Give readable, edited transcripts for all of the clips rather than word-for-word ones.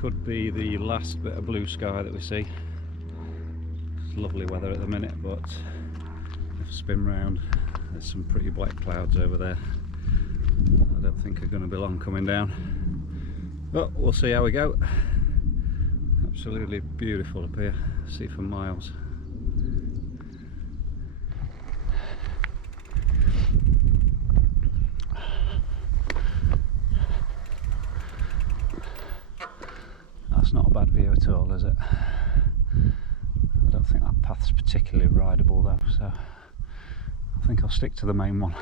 could be the last bit of blue sky that we see. It's lovely weather at the minute, but if I spin round, there's some pretty black clouds over there. I don't think are going to be long coming down, but we'll see how we go. Absolutely beautiful up here, see for miles. That's not a bad view at all, is it? I don't think that path's particularly rideable though, so I think I'll stick to the main one.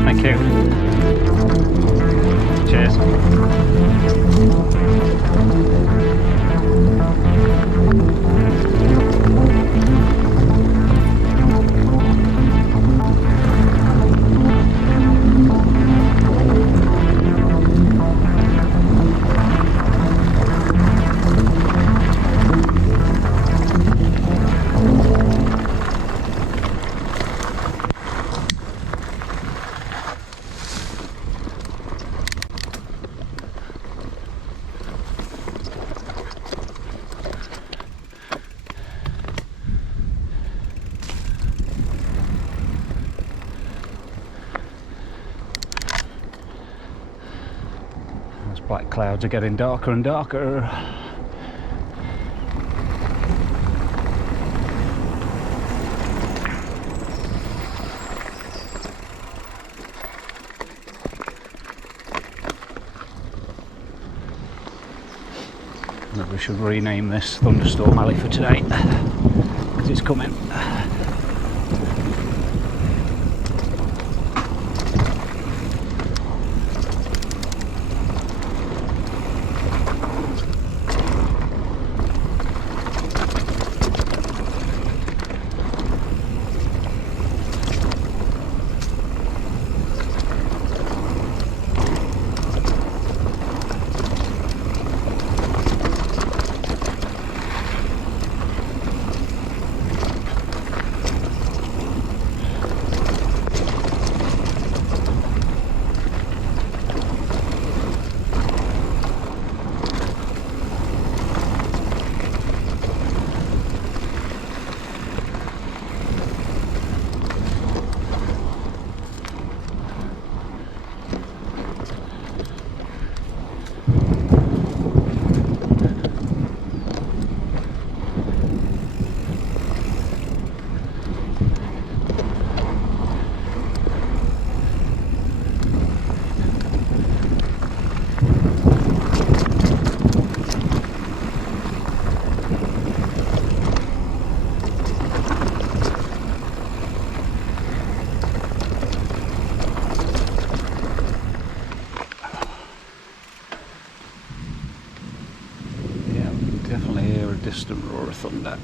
Thank you. Cheers. Black clouds are getting darker and darker. Maybe we should rename this Thunderstorm Alley for today, because it's coming. Definitely hear a distant roar of thunder.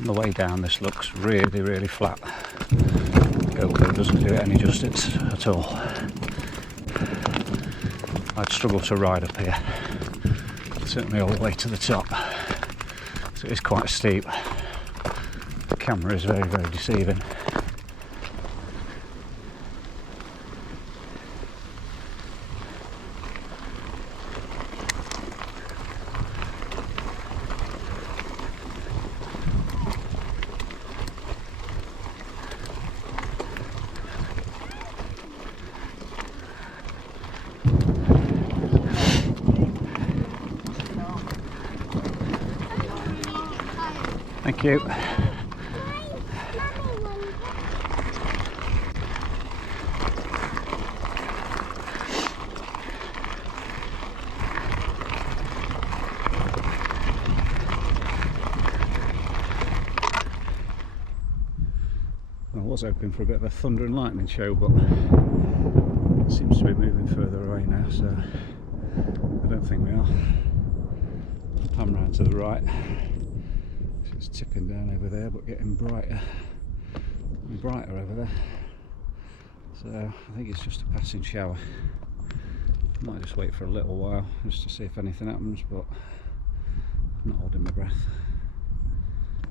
On the way down this looks really, really flat. GoPro doesn't do it any justice at all. I'd struggle to ride up here, certainly all the way to the top. So it is quite steep. The camera is very, very deceiving. Thank you. I was hoping for a bit of a thunder and lightning show, but it seems to be moving further away now, so I don't think we are. Pan round to the right. It's tipping down over there, but getting brighter and brighter over there. So I think it's just a passing shower. Might just wait for a little while just to see if anything happens, but I'm not holding my breath.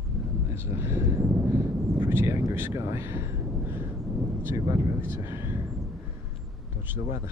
And there's a pretty angry sky. Not too bad really to dodge the weather.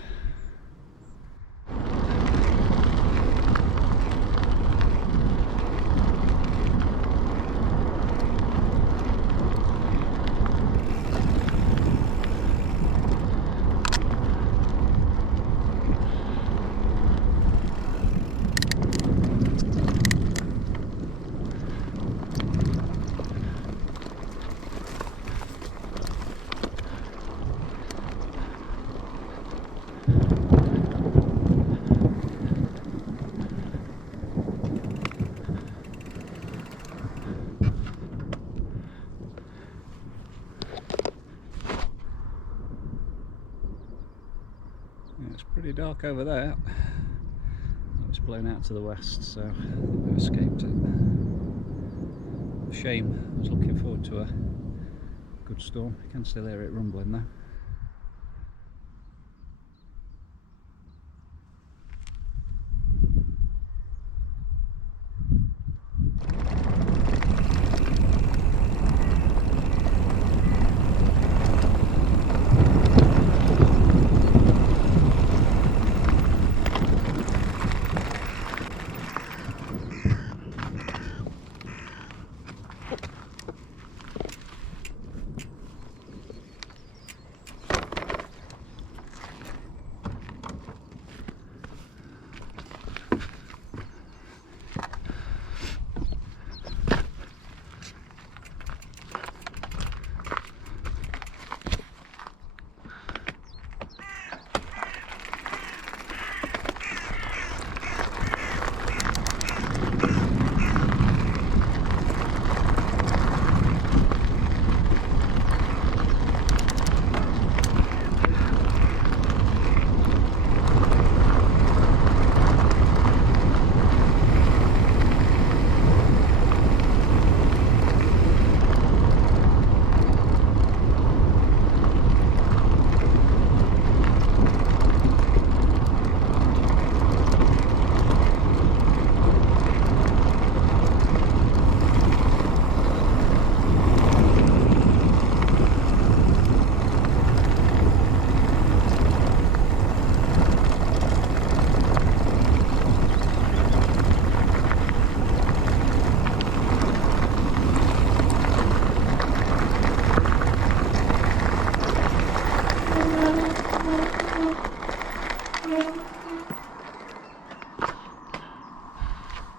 It's pretty dark over there. It's blown out to the west, so I think we've escaped it. A shame. I was looking forward to a good storm. You can still hear it rumbling though.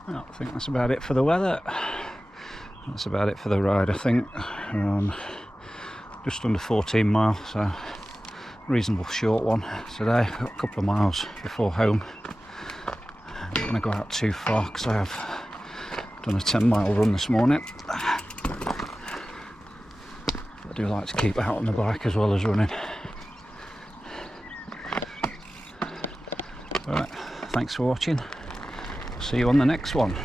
Well, I think that's about it for the weather. That's about it for the ride, I think. We're on just under 14 miles, so reasonable short one today. I've got a couple of miles before home. I'm not going to go out too far because I have done a 10-mile run this morning. I do like to keep out on the bike as well as running. Alright, thanks for watching. See you on the next one.